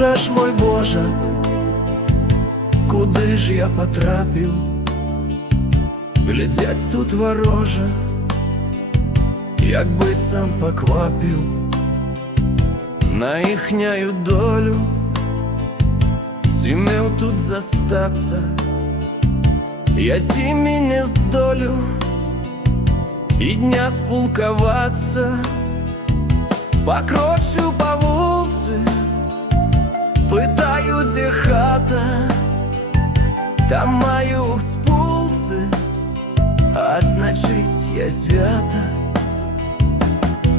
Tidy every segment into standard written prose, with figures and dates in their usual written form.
Боже ж мой Боже, куди ж я потрапив? Глядять тут вороже, як бицям поквапив на їхняю долю. Зімів тут застаться, я зимі не здолю і дня спілкуватися. Покрочу по вулиці, питаю, де хата, там маю к спулці, отзначить я свята.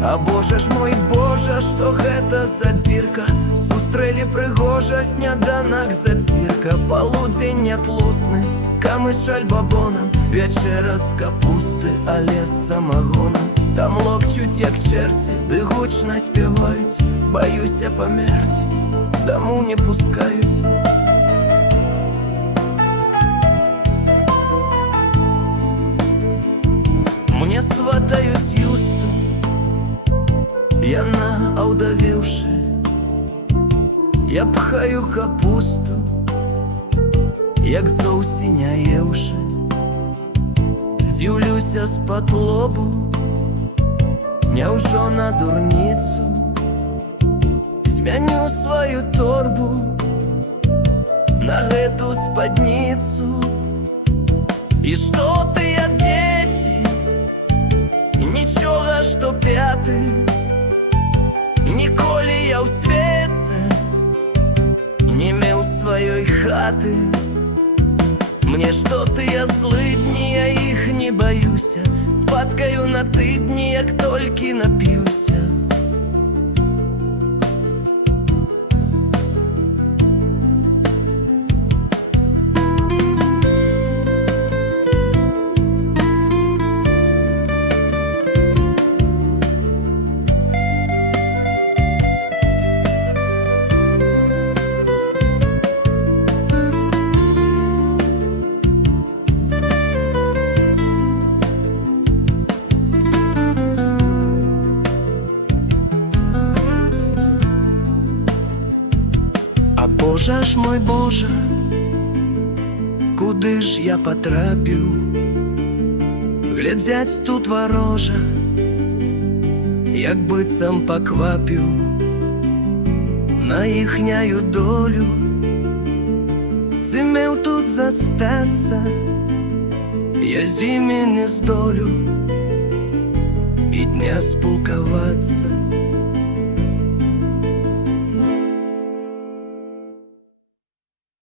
А Боже ж мой Боже, што гэта за дзірка? Сустрэлі прыгожа сняданак зацірка, полудзень нятлусны, камыш альбабонам, вячэра з капусты, але з самагонам. Там локчуть, як черці, ды гучна спяваюць, баюся памерці, даму не пускаюць. Мне сватаюць юсту, яна аўдавеўшы, я пхаю капусту, як зоўсім не еўшы. Дзіўлюся з-пад лобу, няўжо на дурніцу змяню сваю торбу на гэту спадніцу. І што тыя дзеці, нічога, што пяты, ніколі я ў свеце не меў сваёй хаты. Мне што тыя злыдні, я іх не баюся, спаткаю на тыдні, як толькі нап'юся. Боже ж мой Боже, куди ж я потрапив? Глядять тут ворожа, як бицям поквапив на їхняю долю. Зимів тут застаться, я зимі не здолю і дня спілкуватися.